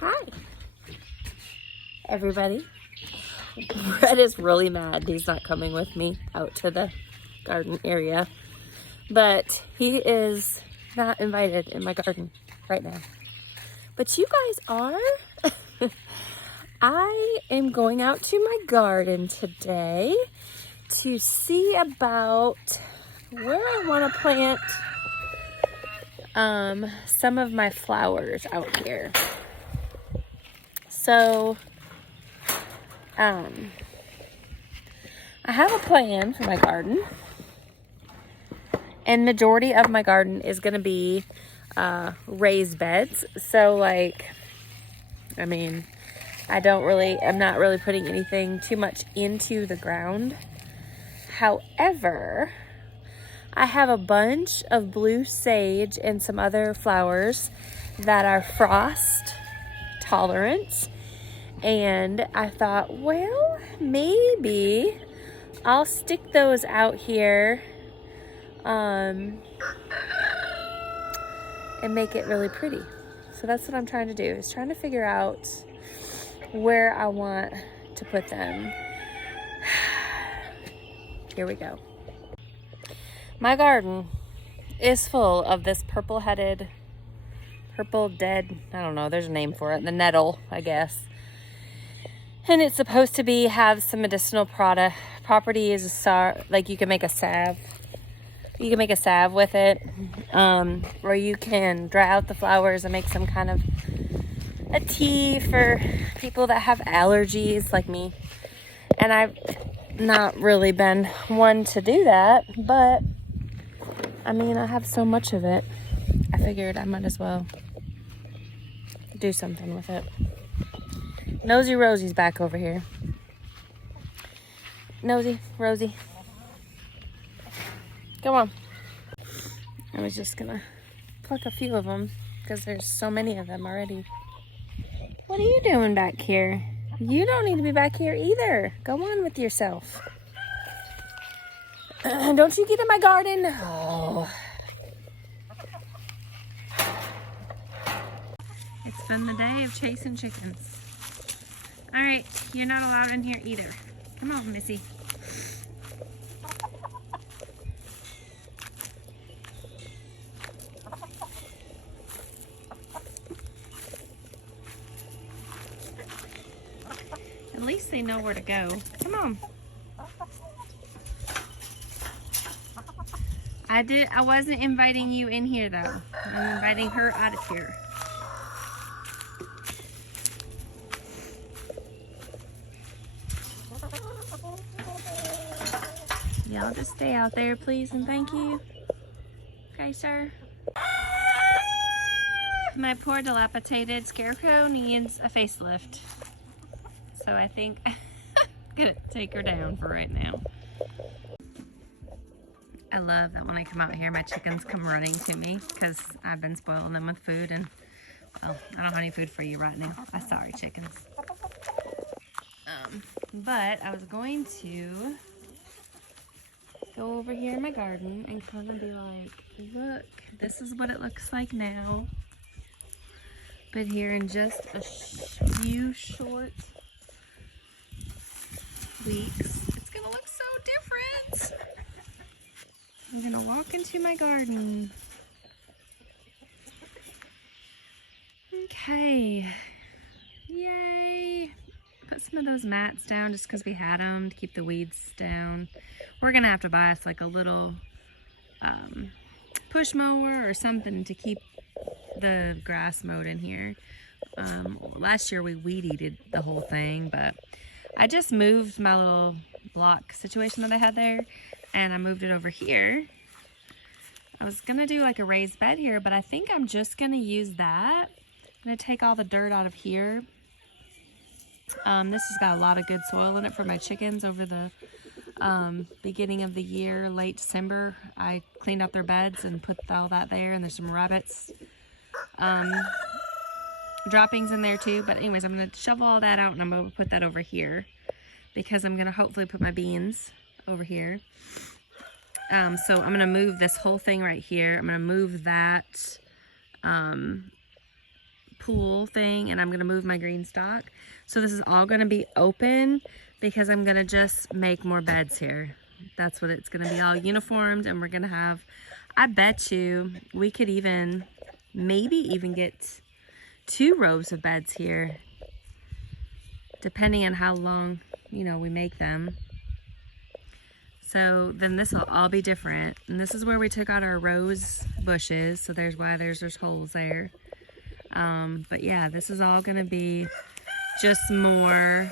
Hi, everybody. Brett is really mad he's not coming with me out to the garden area, but he is not invited in my garden right now. But you guys are. I am going out to my garden today to see about where I want to plant some of my flowers out here. So I have a plan for my garden, and majority of my garden is going to be raised beds. So I'm not really putting anything too much into the ground. However, I have a bunch of blue sage and some other flowers that are frost tolerant. And I thought, well, maybe I'll stick those out here and make it really pretty. So that's what I'm trying to do, is trying to figure out where I want to put them. Here we go. My garden is full of this purple dead, I don't know, there's a name for it, the nettle, I guess. And it's supposed to have some medicinal properties, like you can make a salve. You can make a salve with it, or you can dry out the flowers and make some kind of a tea for people that have allergies like me. And I've not really been one to do that, but I mean, I have so much of it. I figured I might as well do something with it. Nosy Rosie's back over here. Nosy, Rosie. Come on. I was just gonna pluck a few of them because there's so many of them already. What are you doing back here? You don't need to be back here either. Go on with yourself. Don't you get in my garden? Oh. It's been the day of chasing chickens. All right, you're not allowed in here either. Come on, Missy. At least they know where to go. Come on. I wasn't inviting you in here though. I'm inviting her out of here. Y'all just stay out there, please, and thank you. Okay, sir. My poor dilapidated scarecrow needs a facelift. So I think I'm gonna take her down for right now. I love that when I come out here, my chickens come running to me because I've been spoiling them with food, and well, I don't have any food for you right now. I'm sorry, chickens. But I was going to go over here in my garden and kind of be like, look, this is what it looks like now. But here in just a few short weeks, it's gonna look so different. I'm gonna walk into my garden. Okay, yay. Put some of those mats down just because we had them to keep the weeds down. We're gonna have to buy us like a little push mower or something to keep the grass mowed in here. Last year we weed eated the whole thing, but I just moved my little block situation that I had there, and I moved it over here. I was gonna do like a raised bed here, but I think I'm just gonna use that. I'm gonna take all the dirt out of here. This has got a lot of good soil in it for my chickens. Over the beginning of the year, late December, I cleaned out their beds and put all that there, and there's some rabbits droppings in there too. But anyways, I'm going to shovel all that out, and I'm going to put that over here because I'm going to hopefully put my beans over here. So I'm going to move this whole thing right here. I'm going to move that pool thing, and I'm gonna move my green stock. So this is all gonna be open because I'm gonna just make more beds here. That's what it's gonna be, all uniformed, and we're gonna have, I bet you we could even, maybe even get 2 rows of beds here, depending on how long, you know, we make them. So then this will all be different. And this is where we took out our rose bushes. So there's why there's holes there. But yeah, this is all gonna be just more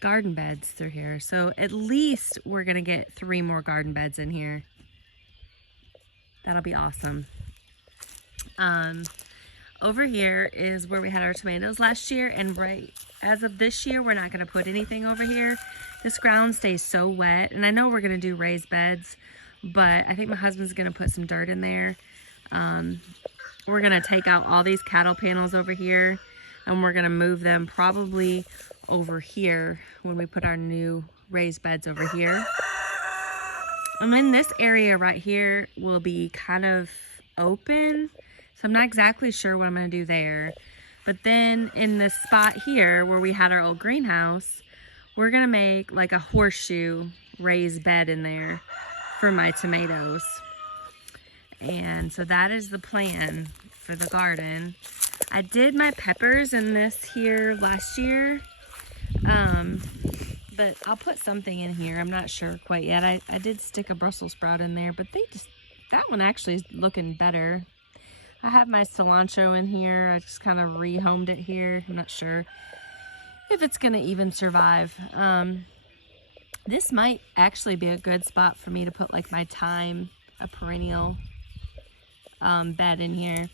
garden beds through here. So at least we're gonna get 3 more garden beds in here. That'll be awesome. Over here is where we had our tomatoes last year, and right as of this year, we're not gonna put anything over here. This ground stays so wet, and I know we're gonna do raised beds, but I think my husband's gonna put some dirt in there. We're gonna take out all these cattle panels over here, and we're gonna move them probably over here when we put our new raised beds over here. And then this area right here will be kind of open, so I'm not exactly sure what I'm gonna do there. But then in this spot here where we had our old greenhouse, we're gonna make like a horseshoe raised bed in there for my tomatoes. And so that is the plan for the garden. I did my peppers in this here last year, but I'll put something in here. I'm not sure quite yet. I did stick a Brussels sprout in there, but that one actually is looking better. I have my cilantro in here. I just kind of rehomed it here. I'm not sure if it's gonna even survive. This might actually be a good spot for me to put like my thyme, a perennial bed in here.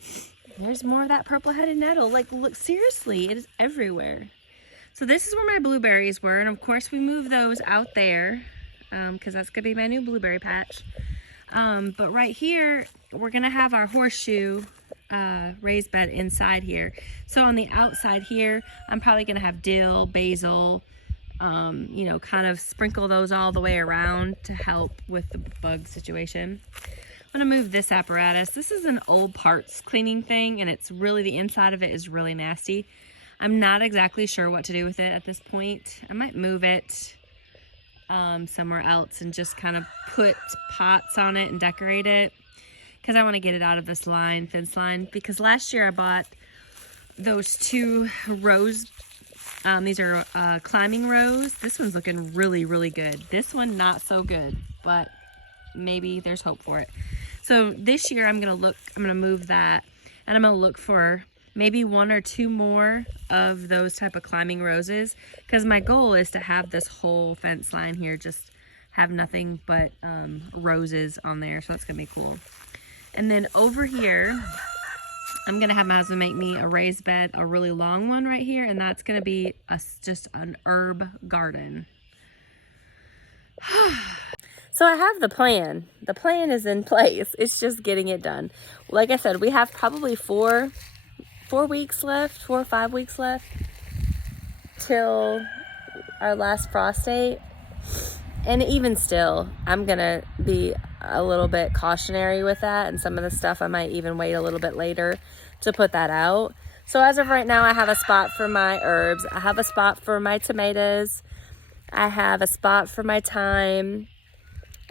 There's more of that purple-headed nettle. Like, look, seriously, it is everywhere. So this is where my blueberries were, and of course we moved those out there because that's gonna be my new blueberry patch. But right here, we're gonna have our horseshoe raised bed inside here. So on the outside here, I'm probably gonna have dill, basil, you know, kind of sprinkle those all the way around to help with the bug situation. I'm gonna move this apparatus. This is an old parts cleaning thing, and it's really, the inside of it is really nasty. I'm not exactly sure what to do with it at this point. I might move it somewhere else and just kind of put pots on it and decorate it, because I want to get it out of this line, fence line, because last year I bought those 2 rows. These are climbing rows. This one's looking really, really good. This one not so good, but maybe there's hope for it. So this year I'm gonna move that, and I'm gonna look for maybe 1 or 2 more of those type of climbing roses, because my goal is to have this whole fence line here just have nothing but roses on there. So that's gonna be cool. And then over here, I'm gonna have my husband make me a raised bed, a really long one right here, and that's gonna be just an herb garden. So I have the plan. The plan is in place. It's just getting it done. Like I said, we have probably 4 weeks left, 4 or 5 weeks left till our last frost date. And even still, I'm gonna be a little bit cautionary with that, and some of the stuff I might even wait a little bit later to put that out. So as of right now, I have a spot for my herbs. I have a spot for my tomatoes. I have a spot for my thyme.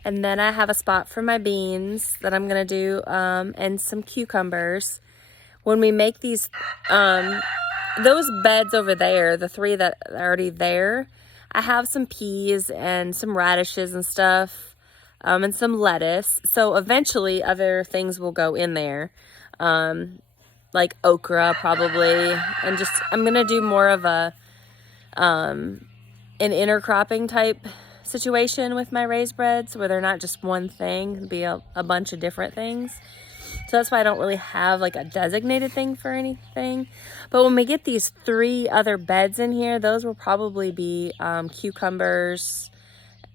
And then I have a spot for my beans that I'm gonna do, and some cucumbers. When we make these, those beds over there, the 3 that are already there, I have some peas and some radishes and stuff, and some lettuce. So eventually other things will go in there, like okra probably. And just, I'm gonna do more of an intercropping type situation with my raised beds, where they're not just one thing, it'll be a bunch of different things. So that's why I don't really have like a designated thing for anything. But when we get these 3 other beds in here, those will probably be cucumbers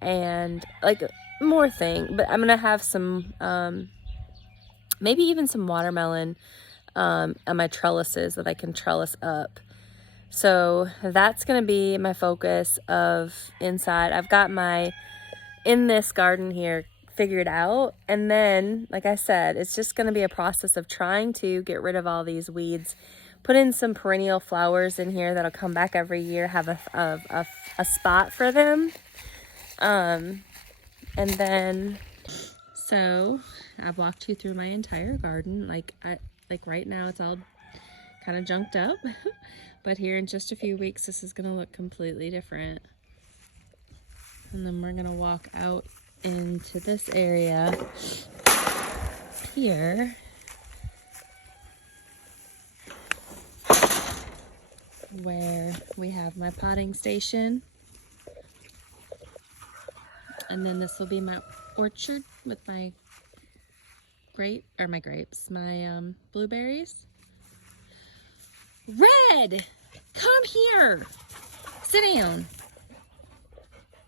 and like more thing. But I'm gonna have some maybe even some watermelon on my trellises that I can trellis up. So that's gonna be my focus of inside. I've got my, in this garden here, figured out. And then, like I said, it's just going to be a process of trying to get rid of all these weeds, put in some perennial flowers in here that'll come back every year, have a spot for them. And then, so I've walked you through my entire garden. Like right now it's all kind of junked up, but here in just a few weeks, this is going to look completely different. And then we're going to walk out into this area here where we have my potting station, and then this will be my orchard with my blueberries. Red, come here, sit down.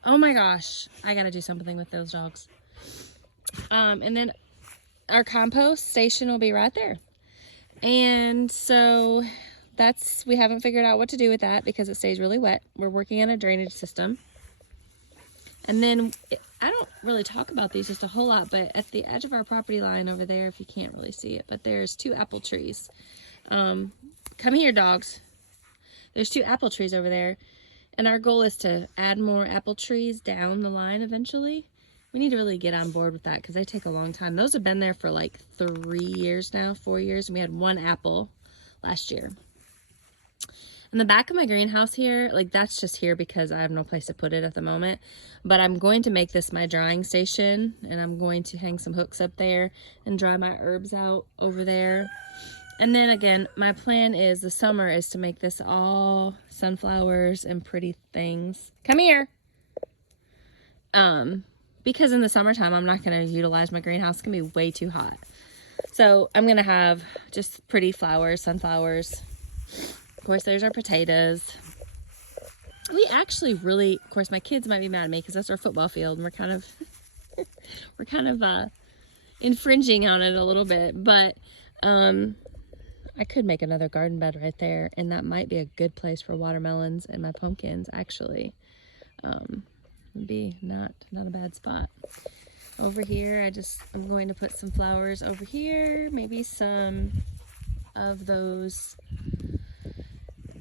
Oh my gosh, I gotta do something with those dogs. And then our compost station will be right there. And so we haven't figured out what to do with that because it stays really wet. We're working on a drainage system. And then I don't really talk about these just a whole lot, but at the edge of our property line over there, if you can't really see it, but there's 2 apple trees. Come here, dogs. There's 2 apple trees over there. And our goal is to add more apple trees down the line eventually. We need to really get on board with that because they take a long time. Those have been there for like 3 years now, 4 years, and we had 1 apple last year. In the back of my greenhouse here, like that's just here because I have no place to put it at the moment. But I'm going to make this my drying station, and I'm going to hang some hooks up there and dry my herbs out over there. And then again, my plan is the summer is to make this all sunflowers and pretty things. Come here. Because in the summertime, I'm not going to utilize my greenhouse. It's going to be way too hot. So I'm going to have just pretty flowers, sunflowers. Of course, there's our potatoes. We actually really, of course, my kids might be mad at me because that's our football field, and we're kind of infringing on it a little bit. But I could make another garden bed right there, and that might be a good place for watermelons and my pumpkins. Actually, would be not a bad spot. Over here, I'm going to put some flowers over here. Maybe some of those.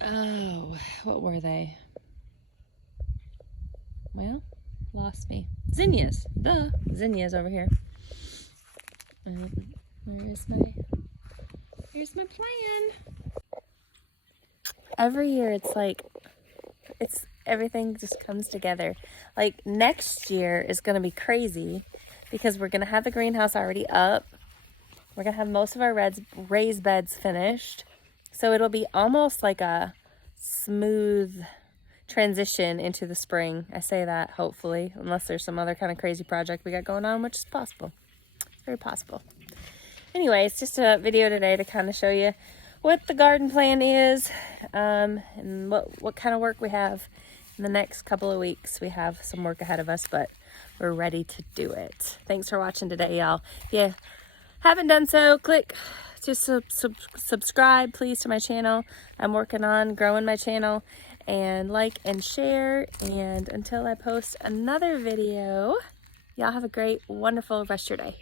Oh, what were they? Well, lost me. Zinnias. Zinnias over here. Here's my plan. Every year everything just comes together. Like next year is going to be crazy because we're going to have the greenhouse already up. We're going to have most of our raised beds finished. So it'll be almost like a smooth transition into the spring. I say that hopefully, unless there's some other kind of crazy project we got going on, which is possible. Very possible. Anyway, it's just a video today to kind of show you what the garden plan is, and what kind of work we have in the next couple of weeks. We have some work ahead of us, but we're ready to do it. Thanks for watching today, y'all. If you haven't done so, click to subscribe, please, to my channel. I'm working on growing my channel. And like and share. And until I post another video, y'all have a great, wonderful rest of your day.